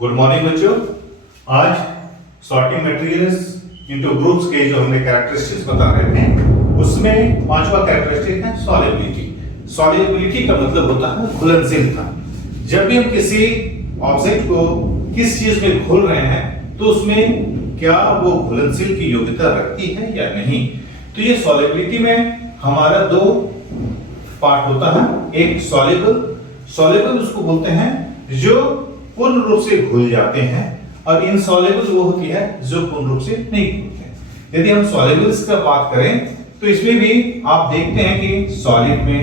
Good morning बच्चों। आज sorting materials into groups के जो हमने कैरेक्टरिस्टिक्स बता रहे थे उसमें पांचवा कैरेक्टरिस्टिक है सॉल्युबिलिटी। सॉल्युबिलिटी का मतलब होता है घुलनशीलता। जब भी हम किसी ऑब्जेक्ट को किस चीज में घोल रहे हैं तो उसमें क्या वो घुलनशील की योग्यता रखती है या नहीं। तो ये सॉल्युबिलिटी में हमारा दो पार्ट होता है। एक सॉल्युबल उसको बोलते हैं जो पूर्ण रूप से घुल जाते हैं, और इनसॉल्युबल वो होती है जो पूर्ण रूप से नहीं घुलते। यदि हम सॉल्युबल्स का बात करें तो इसमें भी आप देखते हैं कि सॉलिड में,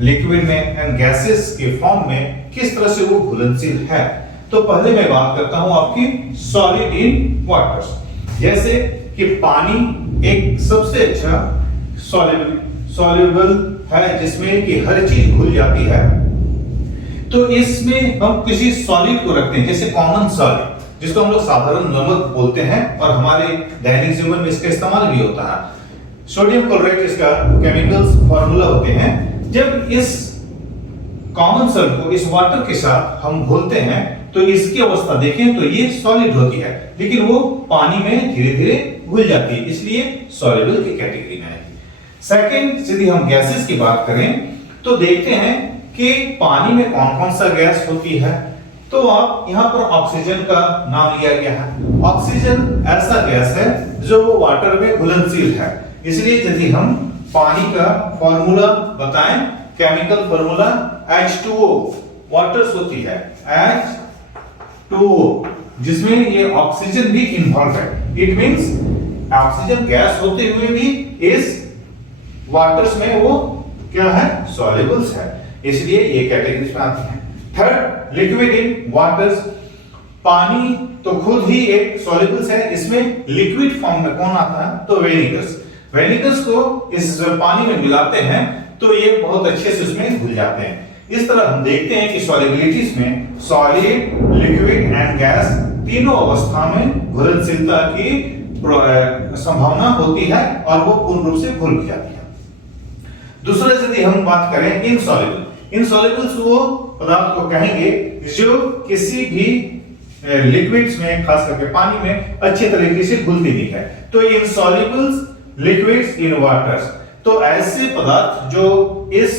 लिक्विड में एंड गैसेस के फॉर्म में किस तरह से वो घुलनशील है। तो पहले मैं बात करता हूं आपकी सॉलिड इन वाटर। जैसे कि पानी एक सबसे अच्छा सॉल्युबल है जिसमें कि हर चीज घुल जाती है। तो इसमें हम किसी सॉलिड को रखते हैं, जैसे कॉमन सॉलिड जिसको हम लोग साधारण नमक बोलते हैं और हमारे दैनिक जीवन में इसका इस्तेमाल भी होता है। सोडियम क्लोराइड इसका केमिकल्स फार्मूला होते हैं। जब इस कॉमन सॉलिड को इस वाटर के साथ हम घोलते हैं तो इसकी अवस्था देखें तो ये सॉलिड होती है, लेकिन वो पानी में धीरे धीरे घुल जाती है, इसलिए सॉल्युबल की कैटेगरी में आएगी। सेकंड, यदि हम गैसेस की बात करें तो देखते हैं कि पानी में कौन कौन सा गैस होती है। तो आप यहां पर ऑक्सीजन का नाम लिया गया है। ऑक्सीजन ऐसा गैस है जो वाटर में घुलनशील है, इसलिए यदि हम पानी का फॉर्मूला बताएं, केमिकल फॉर्मूला H2O वाटर होती है H2O, जिसमें ये ऑक्सीजन भी इन्वॉल्व है। इट मींस ऑक्सीजन गैस होते हुए भी इस वाटर्स में वो क्या है, सॉल्युबल्स है, इसलिए ये कैटेगरीज में आती है। Third, liquid in waters. पानी तो खुद ही एक सॉल्युबल्स है, इसमें लिक्विड फॉर्म में कौन आता है, तो वेनिगर्स को इस पानी में मिलाते हैं तो ये बहुत अच्छे से उसमें घुल जाते हैं। इस तरह हम देखते हैं कि सॉल्युबिलिटीज में सॉलिड, लिक्विड एंड गैस तीनों अवस्था में घुलनशीलता की संभावना होती है और वो पूर्ण रूप से घुल जाती है। दूसरा, यदि हम बात करें इनसॉल्युबल्स वो पदार्थ को कहेंगे जो किसी भी लिक्विड्स में, खास करके पानी में अच्छे तरीके से घुलती नहीं है। तो इनसॉल्युबल्स लिक्विड्स इन वाटर्स, तो ऐसे पदार्थ जो इस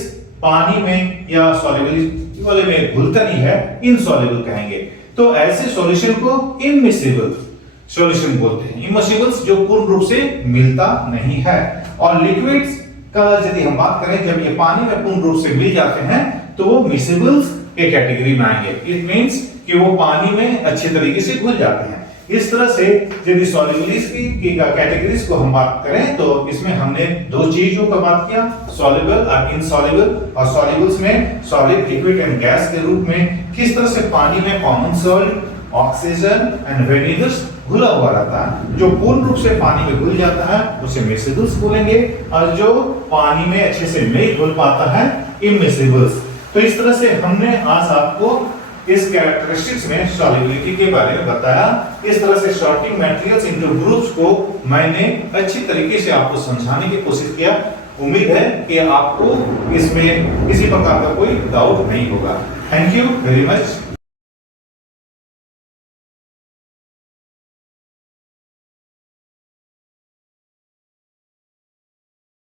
पानी में या सॉल्युबिलिटी वाले में घुलता नहीं है, इनसॉल्युबल कहेंगे। तो ऐसे सॉल्यूशन को इमिसिबल सॉल्यूशन बोलते हैं। इमिसिबल्स जो पूर्ण रूप से मिलता नहीं है। और लिक्विड्स का यदि हम बात करें, जब ये पानी में पूर्ण रूप से मिल जाते हैं तो वो मिसिबल्स के कैटेगरी में आएंगे। इट मींस कि वो पानी में अच्छे तरीके से घुल जाते हैं। इस तरह से यदि सॉल्युबिलिटी की कैटेगरीज को हम बात करें तो इसमें हमने दो चीजों का बात किया, सॉल्युबल और इनसॉल्युबल। और सॉल्युबल्स में सॉलिड, लिक्विड एंड गैस के रूप में किस तरह से पानी में कॉमन सॉल्ट, ऑक्सीजन एंड वेनिगर्स घुला हुआ रहता है। जो पूर्ण रूप से पानी में घुल जाता है उसे मिसिबल्स बोलेंगे, और जो पानी में अच्छे से नहीं घुल पाता है, इमिसिबल्स। तो इस तरह से हमने आज आपको इस कैरेक्टरिस्टिक्स में सॉल्युबिलिटी के बारे में बताया। इस तरह से सॉर्टिंग मटेरियल्स इनटू ग्रुप्स को मैंने अच्छी तरीके से आपको समझाने की कोशिश किया। उम्मीद है कि आपको इसमें किसी प्रकार का कोई डाउट नहीं होगा। Thank you very much.